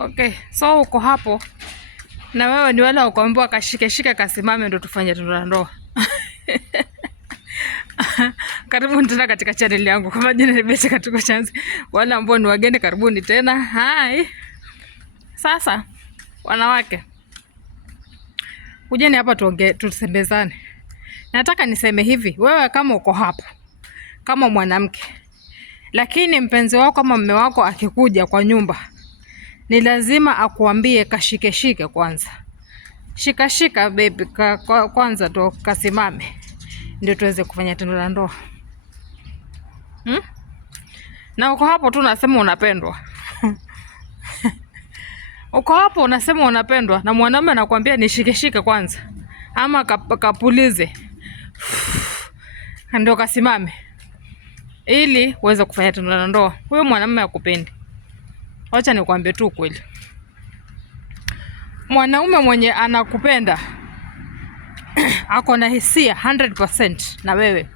Okay, so uko hapo na wewe ni wala ukaambiwa kashike kasimame ndio tufanye tendo la ndoa. Karibuni tena katika channel yangu. Kwa majina ni Betty Katuko Chance. Wala ambao ni wageni karibuni tena. Hai. Sasa wanawake, kujeni hapa tuongee, tusembezane. Nataka niseme hivi, wewe kama uko hapo kama mwanamke, lakini mpenzi wako kama mume wako akikuja kwa nyumba, ni lazima akuambie kashike kwanza. Shika baby kwanza to kasimame ndio tuweze kufanya tendo la ndoa. Na uko hapo tu unasema unapendwa. Uko hapo unasema unapendwa na mwanamume anakuambia nishike kwanza ama kapulize ndio kasimame ili uweze kufanya tendo la ndoa. Huyo mwanamume akupendi. Acha nikwambie tu kweli. Mwanaume mwenye anakupenda ako na hisia 100% na wewe.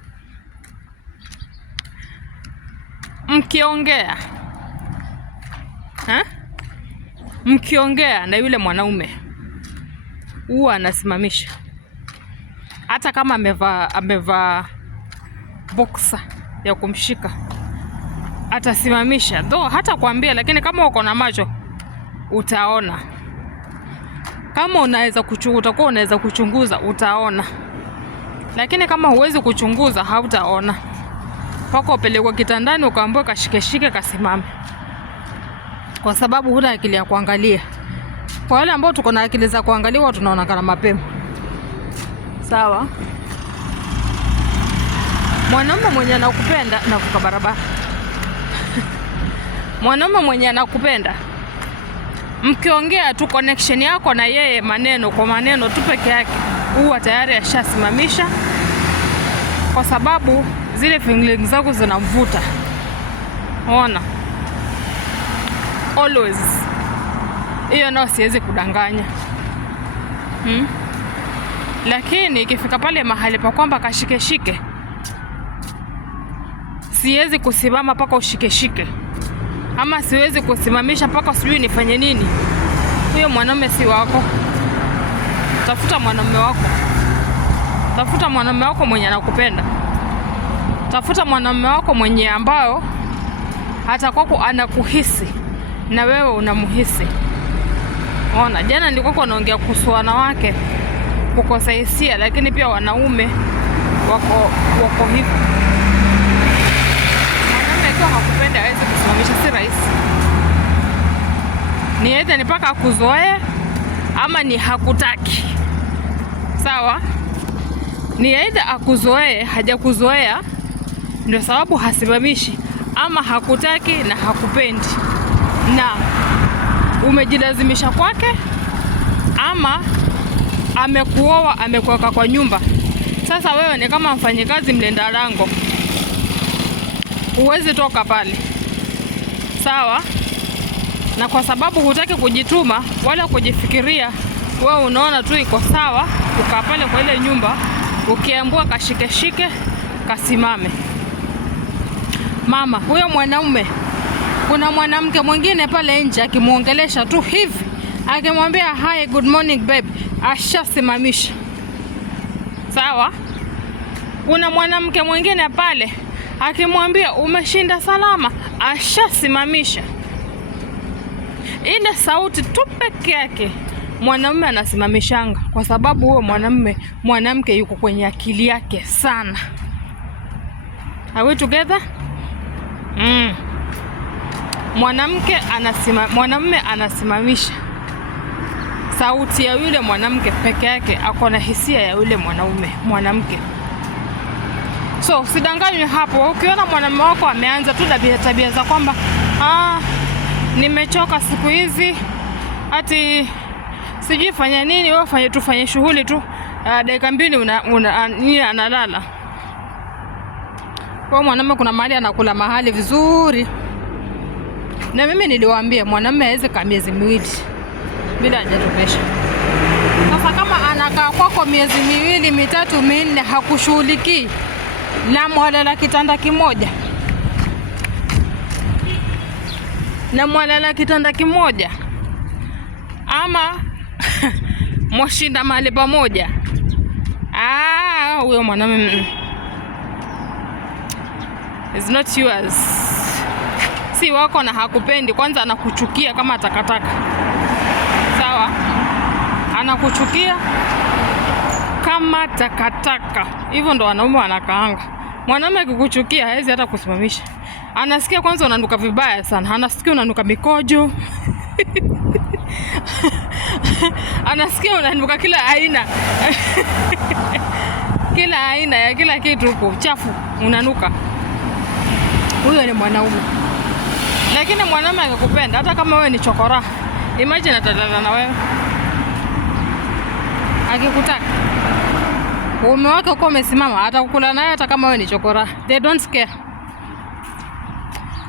Mkiongea na yule mwanaume huwa anasimamisha. Hata kama amevaa boxer ya kumshika, atasimamisha. Though hata kuambia, lakini kama uko na macho utaona. Kama utakuwa unaweza kuchunguza utaona. Lakini kama huwezi kuchunguza hautaona. Pako upelekwa kitandani ukaambiwa kashike kasimame. Kwa sababu huna akili ya kuangalia. Kwa wale ambao tuko na akili za kuangalia tunaona kana mapema. Sawa? Mwanaume mwenye anakupenda na kuka barabara. Mwanaume mwenye anakupenda, mkiongea tu connection yako na yeye maneno kwa maneno tu peke yake, huwa tayari ashasimamisha, kwa sababu zile feelings zako zinamvuta. Ona. Always. Hiyo nao siwezi kudanganya. Lakini ikifika pale mahali pa kwamba kashike, siwezi kusimama paka ushike. Ama siwezi kusimamisha paka sijui nifanye nini. Huyo mwanamume si wako. Tafuta mwanamume wako. Tafuta mwanamume wako mwenye anakupenda. Tafuta mwanamume wako mwenye ambao hata kwako anakuhisi na wewe unamuhisi. Ona, jana nilikuwa naongea kuhusu wanawake kukosa hisia, lakini pia wanaume wako hivi. Kama hakupenda hawezi kusimamisha, si rahisi. Ni aidha ni paka akuzoee ama ni hakutaki. Sawa? Ni aidha akuzoee, hajakuzoea ndio sababu hasimamishi, ama hakutaki na hakupendi. Na umejilazimisha kwake, ama amekuoa amekuweka kwa nyumba. Sasa wewe ni kama mfanyikazi mlenda lango. Huwezi toka pale. Sawa? Na kwa sababu hutaki kujituma wala kujifikiria, wewe unaona tu iko sawa ukaa pale kwa ile nyumba, ukiambiwa kashike kasimame. Mama, huyo mwanaume, kuna mwanamke mwingine pale nje akimuongelesha tu hivi, akimwambia hi good morning babe, ashasimamisha. Sawa? Kuna mwanamke mwingine pale akimwambia umeshinda salama, ashasimamisha. Ile sauti tu peke yake mwanamume anasimamishanga, kwa sababu huyo mwanamke yuko kwenye akili yake sana. Are we together? Mwanamume anasimamisha sauti ya yule mwanamke peke yake, ako na hisia ya yule mwanamke. So sidanganywe hapo. Ukiona mwanamume wako ameanza tu tabia za kwamba nimechoka siku hizi, ati sijui fanya nini, wewe tufanye shughuli tu, dakika mbili analala. Kwa mwanamume kuna mahali anakula mahali vizuri. Na mimi niliwaambia mwanamume hawezi kaa miezi miwili bila hajatokesha. Sasa kama anakaa kwako miezi miwili, mitatu, minne hakushughuliki na mwalala kitanda kimoja, ama mwashinda mahali pamoja, huyo mwanamume is not yours, si wako na hakupendi. Kwanza anakuchukia kama takataka, sawa? Anakuchukia kama takataka. Hivyo ndo wanaume wanakaanga. Mwanaume akikuchukia hawezi hata kusimamisha. Anasikia kwanza unanuka vibaya sana, anasikia unanuka mikojo anasikia unanuka kila aina kila aina ya kila kitu huko chafu unanuka. Huyo ni mwanaume. Lakini mwanaume akikupenda, hata kama wewe ni chokora, imagine atatana na wewe. Akikutaka uume wake uko umesimama, atakukula naye hata kama wewe ni chokora. They don't care.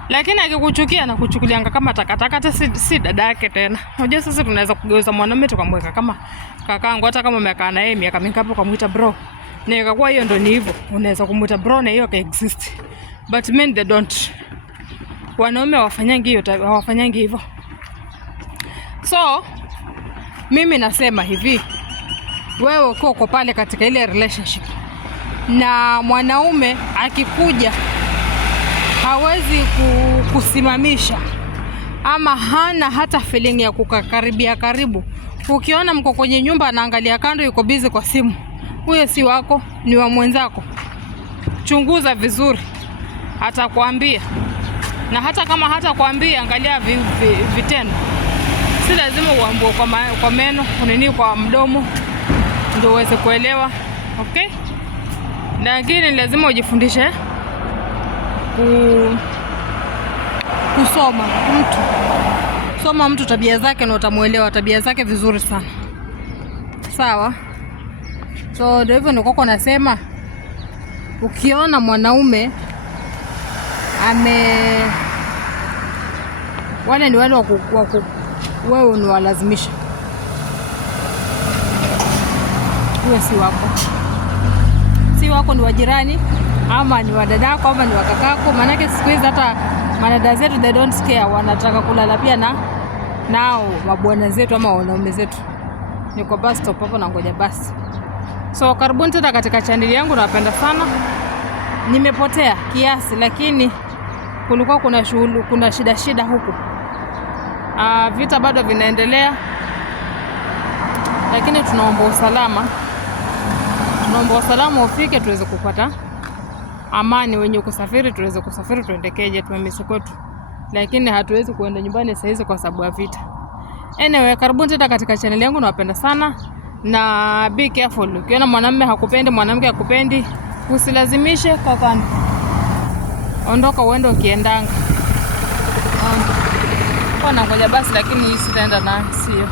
Lakini akikuchukia na kuchukulianga kama takataka, hata si dada yake tena. Unajua sasa tunaweza kugeuza mwanaume tukamweka kama kakaangu, hata kama umekaa na yeye miaka mingapi ukamuita bro. Na ikakuwa hiyo ndo ni hivyo. Unaweza kumuita bro na hiyo ka exist. But men they don't. Wanaume hawafanyangi hivyo. So mimi nasema hivi, wewe uko pale katika ile relationship na mwanaume akikuja hawezi kusimamisha ama hana hata feeling ya kukaribia karibu. Ukiona mko kwenye nyumba anaangalia kando yuko busy kwa simu, huyo si wako, ni wa mwenzako. Chunguza vizuri, atakwambia. Na hata kama hatakwambia, angalia vitendo. Si lazima uambie kwa meno, unini kwa mdomo ndio uweze kuelewa. Okay? Lakini lazima ujifundishe kusoma mtu. Soma mtu tabia zake na utamuelewa tabia zake vizuri sana. Sawa? So ndio hivyo niko nasema, ukiona mwanaume wale ni wale wewe unawalazimisha, huyo si wako. Si wako, ni wa jirani ama ni wa dadako ama ni wa kakako. Maana siku hizi hata madada zetu they don't care, wanataka kulala pia nao mabwana zetu ama wanaume zetu. Niko bus stop hapo na ngoja basi. So karibuni tena katika channel yangu, napenda sana. Nimepotea kiasi, lakini kulikuwa kuna shida huku. Vita bado vinaendelea, lakini tunaomba usalama ufike tuweze kupata amani. Wenye kusafiri tuweze kusafiri, tuendekeje tumemisi kwetu, lakini hatuwezi kuenda nyumbani saa hizi kwa sababu ya vita. Anyway, karibuni tena katika channel yangu, nawapenda sana na be careful. Ukiona mwanamume hakupendi, mwanamke hakupendi, usilazimishe kakani. Ondoka uende ukiendanga. Kwa nangoja basi, lakini hii sitaenda na sio.